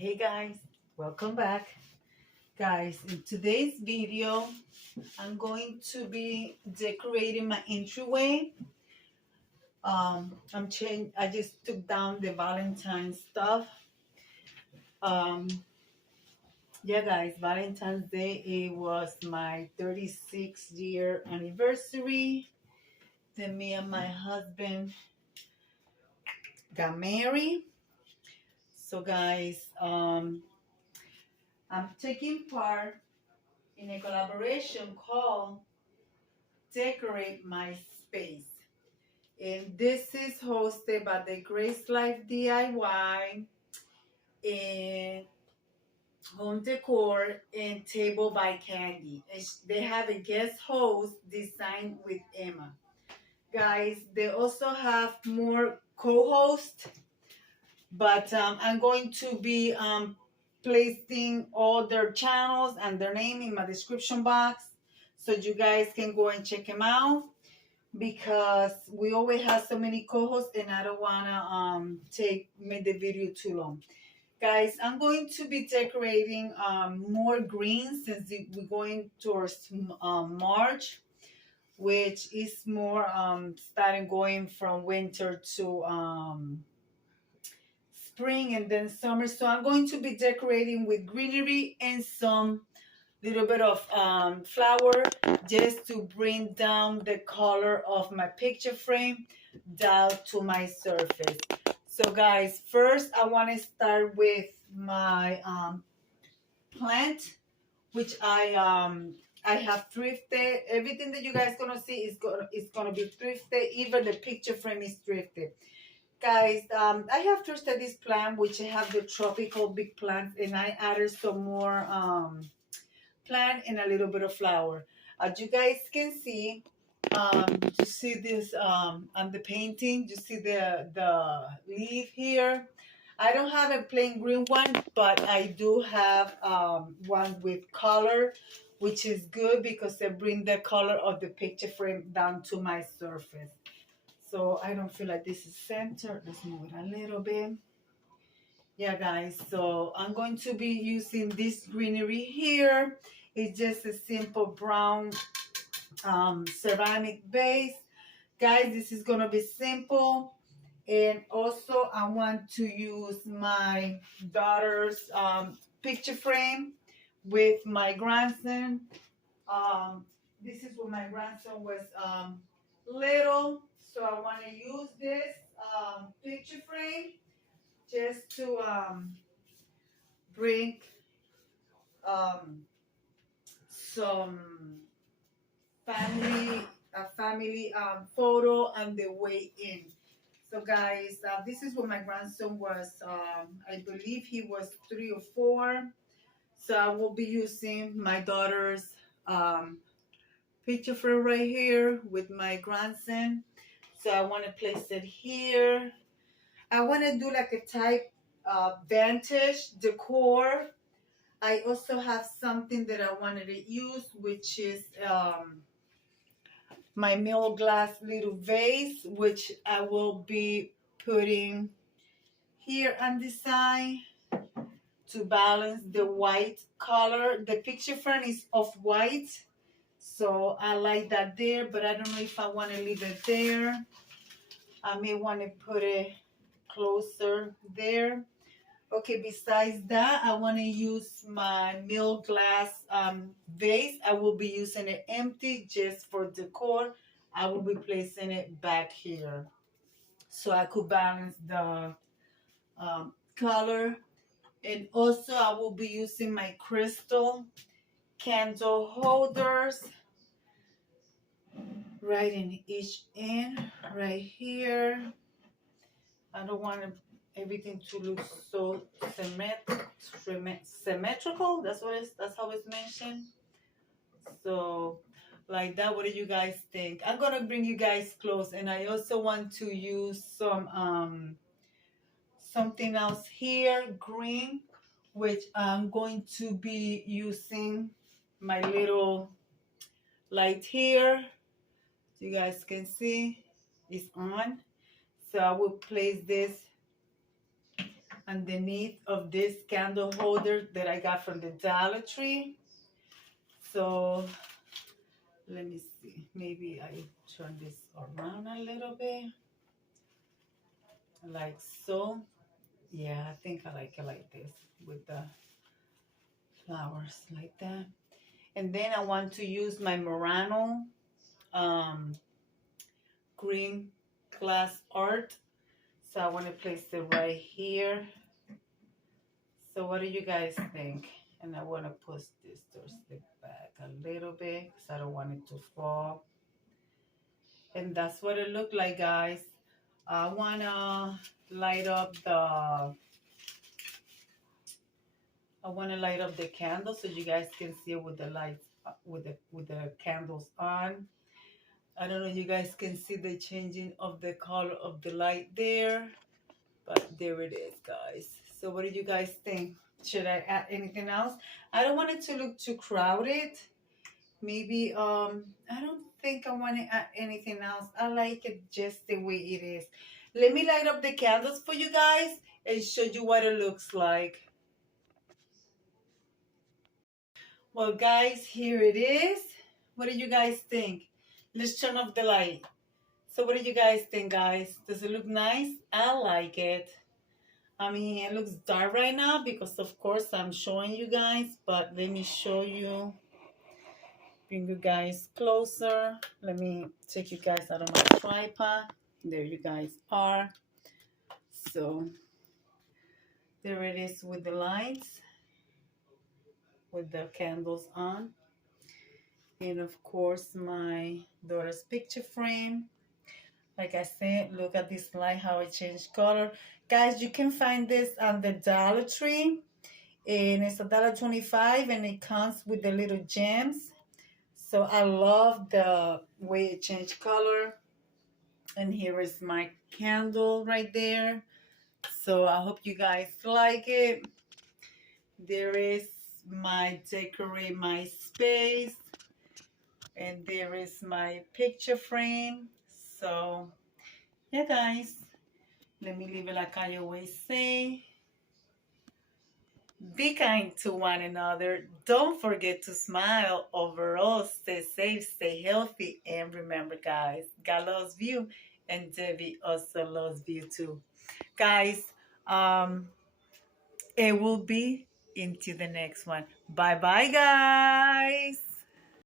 Hey guys, welcome back. Guys, in today's video, I'm going to be decorating my entryway. I just took down the Valentine's stuff. Um, yeah guys, Valentine's Day, it was my 36-year anniversary. Then me and my husband got married. So guys, I'm taking part in a collaboration called Decorate My Space. And this is hosted by the Grace Life DIY and Home Decor and Table by Candy. They have a guest host designed with Emma. Guys, they also have more co-hosts, but I'm going to be placing all their channels and their name in my description box so you guys can go and check them out, because we always have so many co-hosts and I don't want to make the video too long. Guys, I'm going to be decorating more greens since we're going towards March, which is more starting going from winter to spring and then summer. So I'm going to be decorating with greenery and some little bit of flower, just to bring down the color of my picture frame down to my surface. So guys, first I want to start with my plant, which I have thrifted. Everything that you guys gonna see is gonna be thrifted. Even the picture frame is thrifted. Guys, I have thrifted this plant, which I have the tropical big plants, and I added some more plant and a little bit of flower. As you guys can see, you see this on the painting, you see the leaf here. I don't have a plain green one, but I do have one with color, which is good because it brings the color of the picture frame down to my surface. So I don't feel like this is centered. Let's move it a little bit. Yeah guys, so I'm going to be using this greenery here. It's just a simple brown ceramic base. Guys, this is gonna be simple. And also I want to use my daughter's picture frame with my grandson. This is when my grandson was little, so I want to use this picture frame just to bring some family photo on the way in. So guys, this is when my grandson was I believe he was 3 or 4. So I will be using my daughter's picture frame right here with my grandson. So I want to place it here. I want to do like a type vintage decor. I also have something that I wanted to use, which is my mill glass little vase, which I will be putting here on the side to balance the white color. The picture frame is of white, so I like that there, but I don't know if I want to leave it there. I may want to put it closer there. Okay, besides that, I want to use my mill glass vase. I will be using it empty just for decor. I will be placing it back here so I could balance the color. And also I will be using my crystal candle holders right in each end, right here. I don't want everything to look so symmetrical. That's what it's. That's how it's mentioned. So, like that. What do you guys think? I'm gonna bring you guys close, and I also want to use some something else here, green, which I'm going to be using my little light here. So you guys can see it's on. So I will place this underneath of this candle holder that I got from the Dollar Tree. So let me see, maybe I turn this around a little bit, like so. Yeah, I think I like it like this with the flowers like that. And then I want to use my Murano um, green glass art. So I want to place it right here. So what do you guys think? And I want to push this towards the back a little bit because I don't want it to fall. And that's what it looked like, guys. I want to light up the candle so you guys can see it with the lights with the candles on. I don't know if you guys can see the changing of the color of the light there, but there it is, guys. So what do you guys think? Should I add anything else? I don't want it to look too crowded. Maybe I don't think I want to add anything else. I like it just the way it is. Let me light up the candles for you guys and show you what it looks like. Well, guys, here it is. What do you guys think? Let's turn off the light. So what do you guys think, guys? Does it look nice? I like it. I mean, it looks dark right now because, of course, I'm showing you guys. But let me show you. Bring you guys closer. Let me take you guys out of my tripod. There you guys are. So there it is with the lights, with the candles on. And of course, my daughter's picture frame. Like I said, look at this light, how it changed color. Guys, you can find this on the Dollar Tree. And it's $1.25 and it comes with the little gems. So I love the way it changed color. And here is my candle right there. So I hope you guys like it. There is my decorate my space. And there is my picture frame. So yeah, guys, let me leave it like I always say. Be kind to one another. Don't forget to smile. Overall, stay safe, stay healthy. And remember, guys, God loves you. And Debbie also loves you too. Guys, it will be into the next one. Bye-bye, guys.